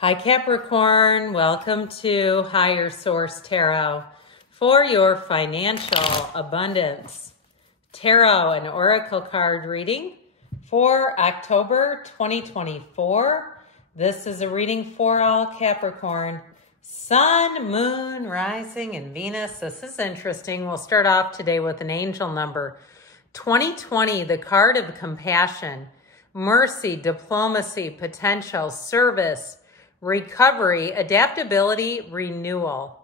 Hi Capricorn, welcome to Higher Source Tarot for your financial abundance. Tarot and Oracle card reading for October 2024. This is a reading for all Capricorn. Sun, Moon, Rising, and Venus. This is interesting. We'll start off today with an angel number. 2020, the card of compassion, mercy, diplomacy, potential, service, recovery, adaptability, renewal.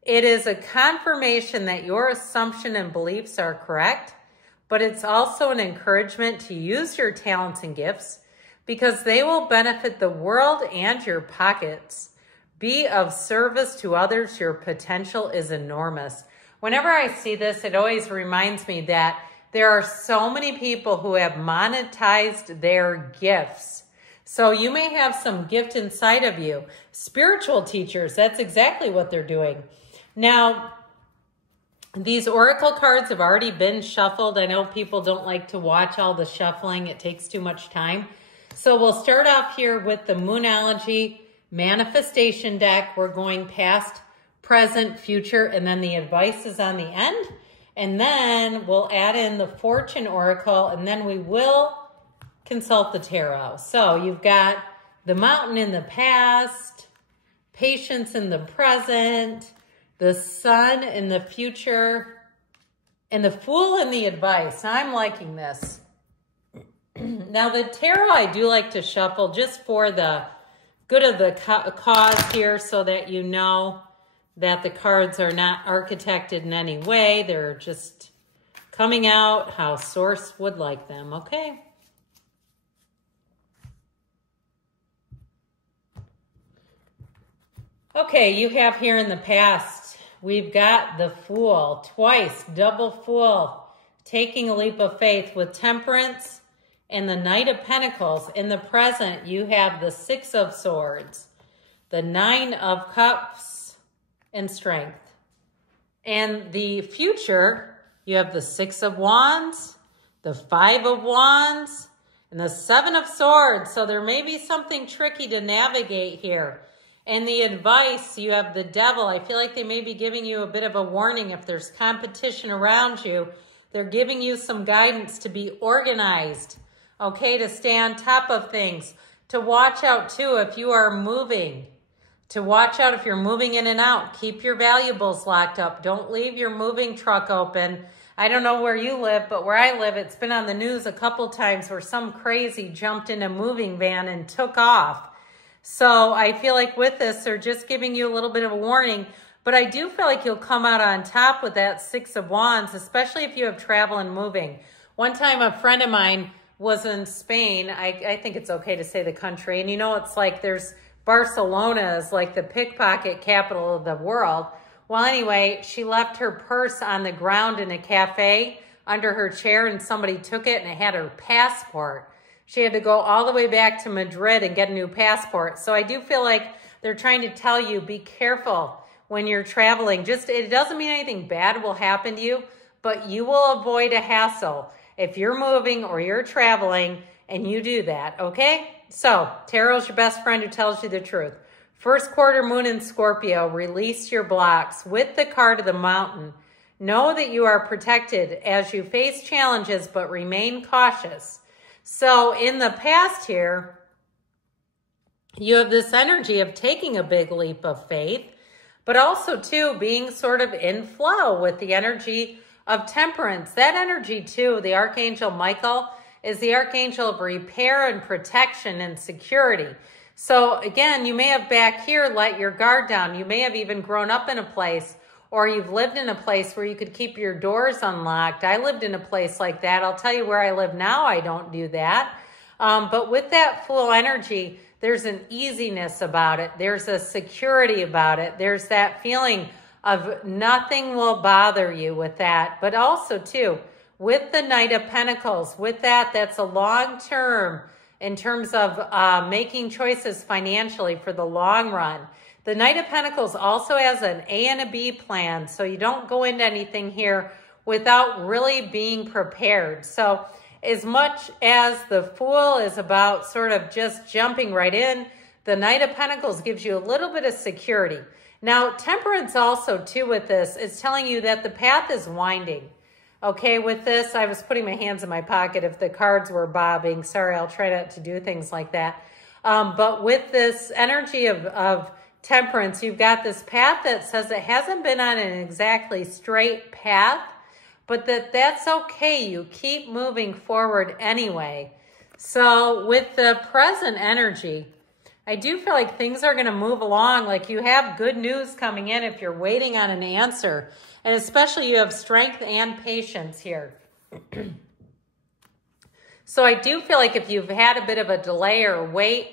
It is a confirmation that your assumption and beliefs are correct, but it's also an encouragement to use your talents and gifts because they will benefit the world and your pockets. Be of service to others. Your potential is enormous. Whenever I see this, it always reminds me that there are so many people who have monetized their gifts. So you may have some gift inside of you. Spiritual teachers, that's exactly what they're doing. Now, these oracle cards have already been shuffled. I know people don't like to watch all the shuffling. It takes too much time. So we'll start off here with the Moonology Manifestation deck. We're going past, present, future, and then the advice is on the end. And then we'll add in the Fortune Oracle, and then we will consult the tarot. So you've got the Mountain in the past, Patience in the present, the Sun in the future, and the Fool in the advice. I'm liking this. Now the tarot I do like to shuffle just for the good of the cause here so that you know that the cards are not architected in any way. They're just coming out how Source would like them, okay? Okay, you have here in the past, we've got the Fool, twice, double Fool, taking a leap of faith with Temperance and the Knight of Pentacles. In the present, you have the Six of Swords, the Nine of Cups, and Strength. And the future, you have the Six of Wands, the Five of Wands, and the Seven of Swords. So there may be something tricky to navigate here. And the advice, you have the Devil. I feel like they may be giving you a bit of a warning if there's competition around you. They're giving you some guidance to be organized, okay, to stay on top of things, to watch out too if you are moving, to watch out if you're moving in and out. Keep your valuables locked up. Don't leave your moving truck open. I don't know where you live, but where I live, it's been on the news a couple times where some crazy jumped in a moving van and took off. So I feel like with this, they're just giving you a little bit of a warning, but I do feel like you'll come out on top with that Six of Wands, especially if you have travel and moving. One time a friend of mine was in Spain. I think it's okay to say the country. And you know, it's like there's Barcelona is like the pickpocket capital of the world. Well, anyway, she left her purse on the ground in a cafe under her chair and somebody took it and it had her passport. She had to go all the way back to Madrid and get a new passport. So I do feel like they're trying to tell you, be careful when you're traveling. It doesn't mean anything bad will happen to you, but you will avoid a hassle if you're moving or you're traveling and you do that, okay? So Tarot's your best friend who tells you the truth. First quarter Moon in Scorpio, release your blocks with the card of the Mountain. Know that you are protected as you face challenges, but remain cautious. So in the past here, you have this energy of taking a big leap of faith, but also too being sort of in flow with the energy of Temperance. That energy too, the Archangel Michael is the Archangel of repair and protection and security. So again, you may have back here let your guard down. You may have even grown up in a place or you've lived in a place where you could keep your doors unlocked. I lived in a place like that. I'll tell you where I live now, I don't do that. But with that Fool energy, there's an easiness about it. There's a security about it. There's that feeling of nothing will bother you with that. But also too, with the Knight of Pentacles, with that, that's a long term in terms of making choices financially for the long run. The Knight of Pentacles also has an A and a B plan, so you don't go into anything here without really being prepared. So as much as the Fool is about sort of just jumping right in, The Knight of Pentacles gives you a little bit of security. Now, Temperance also, too, with this is telling you that the path is winding. Okay, with this, I was putting my hands in my pocket if the cards were bobbing. Sorry, I'll try not to do things like that. But with this energy of Temperance, you've got this path that says it hasn't been on an exactly straight path, but that's okay. You keep moving forward anyway. So with the present energy, I do feel like things are going to move along. Like you have good news coming in if you're waiting on an answer. And especially you have strength and patience here. So I do feel like if you've had a bit of a delay or wait,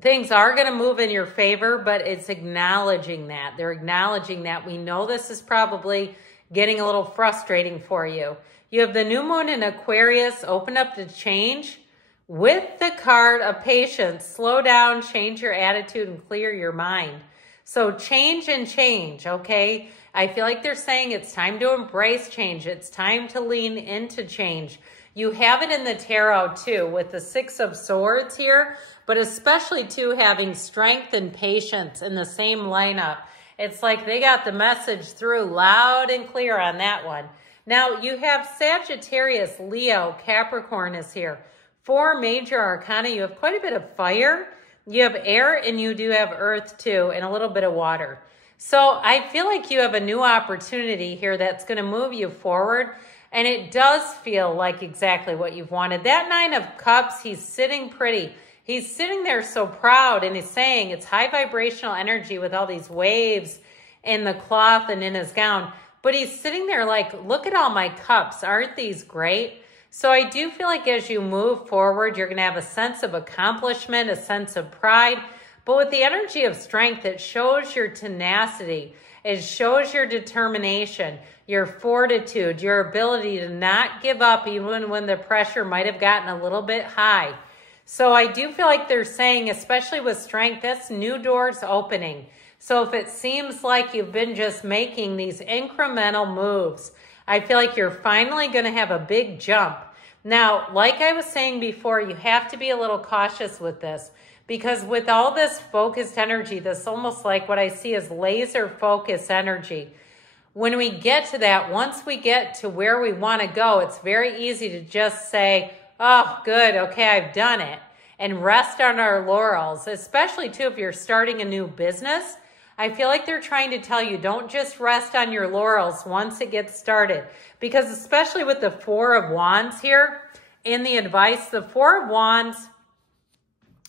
things are going to move in your favor, but it's acknowledging that. They're acknowledging that. We know this is probably getting a little frustrating for you. You have the new moon in Aquarius, open up to change. With the card of patience, slow down, change your attitude, and clear your mind. So change and change, okay? I feel like they're saying it's time to embrace change. It's time to lean into change. You have it in the tarot too with the Six of Swords here, but especially too having strength and patience in the same lineup. It's like they got the message through loud and clear on that one. Now you have Sagittarius, Leo, Capricorn is here. 4 major arcana. You have quite a bit of fire. You have air and you do have earth too, and a little bit of water. So I feel like you have a new opportunity here that's going to move you forward. And it does feel like exactly what you've wanted. That 9 of Cups, he's sitting pretty. He's sitting there so proud, and he's saying it's high vibrational energy with all these waves in the cloth and in his gown. But he's sitting there like, look at all my cups. Aren't these great? So I do feel like as you move forward, you're going to have a sense of accomplishment, a sense of pride. But with the energy of strength, it shows your tenacity. It shows your determination, your fortitude, your ability to not give up even when the pressure might have gotten a little bit high. So I do feel like they're saying, especially with strength, that's new doors opening. So if it seems like you've been just making these incremental moves, I feel like you're finally going to have a big jump. Now, like I was saying before, you have to be a little cautious with this. Because with all this focused energy, this almost like what I see as laser focus energy, when we get to that, once we get to where we want to go, it's very easy to just say, oh, good, okay, I've done it, and rest on our laurels, especially too if you're starting a new business. I feel like they're trying to tell you, don't just rest on your laurels once it gets started. Because especially with the 4 of Wands here, in the advice, the 4 of Wands,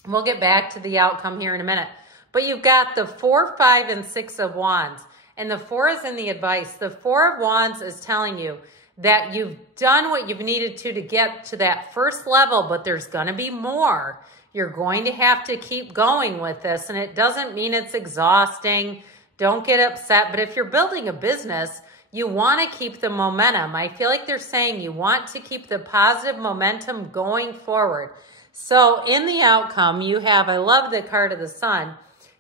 we'll get back to the outcome here in a minute. But you've got the 4, 5, and 6 of Wands. And the 4 is in the advice. The 4 of Wands is telling you that you've done what you've needed to get to that first level, but there's going to be more. You're going to have to keep going with this. And it doesn't mean it's exhausting. Don't get upset. But if you're building a business, you want to keep the momentum. I feel like they're saying you want to keep the positive momentum going forward. So in the outcome, you have, I love the card of the Sun.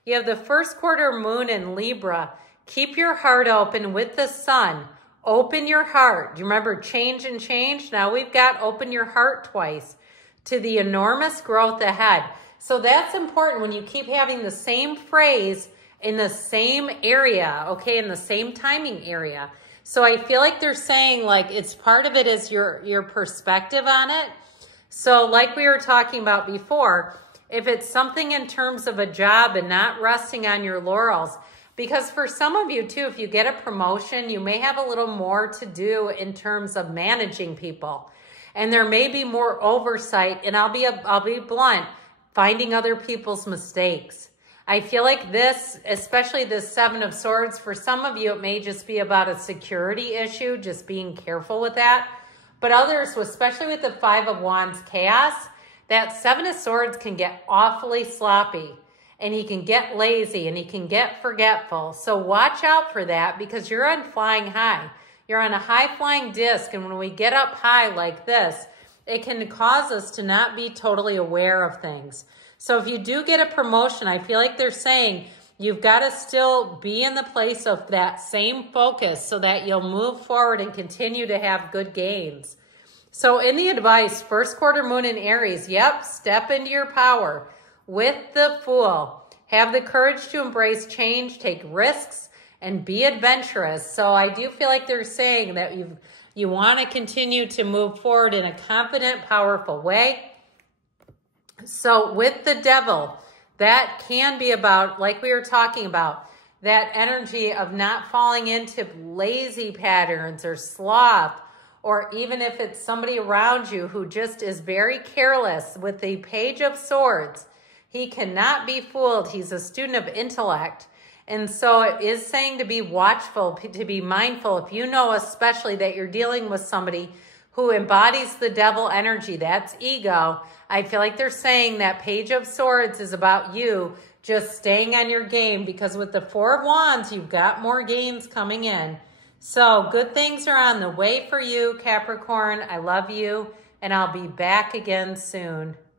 You have the first quarter moon in Libra. Keep your heart open with the Sun. Open your heart. Do you remember change and change? Now we've got open your heart twice to the enormous growth ahead. So that's important when you keep having the same phrase in the same area, okay, in the same timing area. So I feel like they're saying like it's part of it is your perspective on it. So like we were talking about before, if it's something in terms of a job and not resting on your laurels, because for some of you too, if you get a promotion, you may have a little more to do in terms of managing people. And there may be more oversight, and I'll be blunt, finding other people's mistakes. I feel like this, especially this 7 of Swords, for some of you, it may just be about a security issue, just being careful with that. But others, especially with the 5 of Wands chaos, that 7 of Swords can get awfully sloppy, and he can get lazy, and he can get forgetful. So watch out for that, because you're on flying high. You're on a high-flying disc, and when we get up high like this, it can cause us to not be totally aware of things. So if you do get a promotion, I feel like they're saying you've got to still be in the place of that same focus so that you'll move forward and continue to have good gains. So in the advice, first quarter moon in Aries, yep, step into your power. with the Fool. Have the courage to embrace change, take risks, and be adventurous. So I do feel like they're saying that you want to continue to move forward in a confident, powerful way. So with the Devil, that can be about, like we were talking about, that energy of not falling into lazy patterns or sloth, or even if it's somebody around you who just is very careless. With the Page of Swords, he cannot be fooled. He's a student of intellect. And so it is saying to be watchful, to be mindful. If you know especially that you're dealing with somebody who embodies the devil energy, that's ego, I feel like they're saying that Page of Swords is about you just staying on your game, because with the Four of Wands, you've got more gains coming in. So good things are on the way for you, Capricorn. I love you, and I'll be back again soon.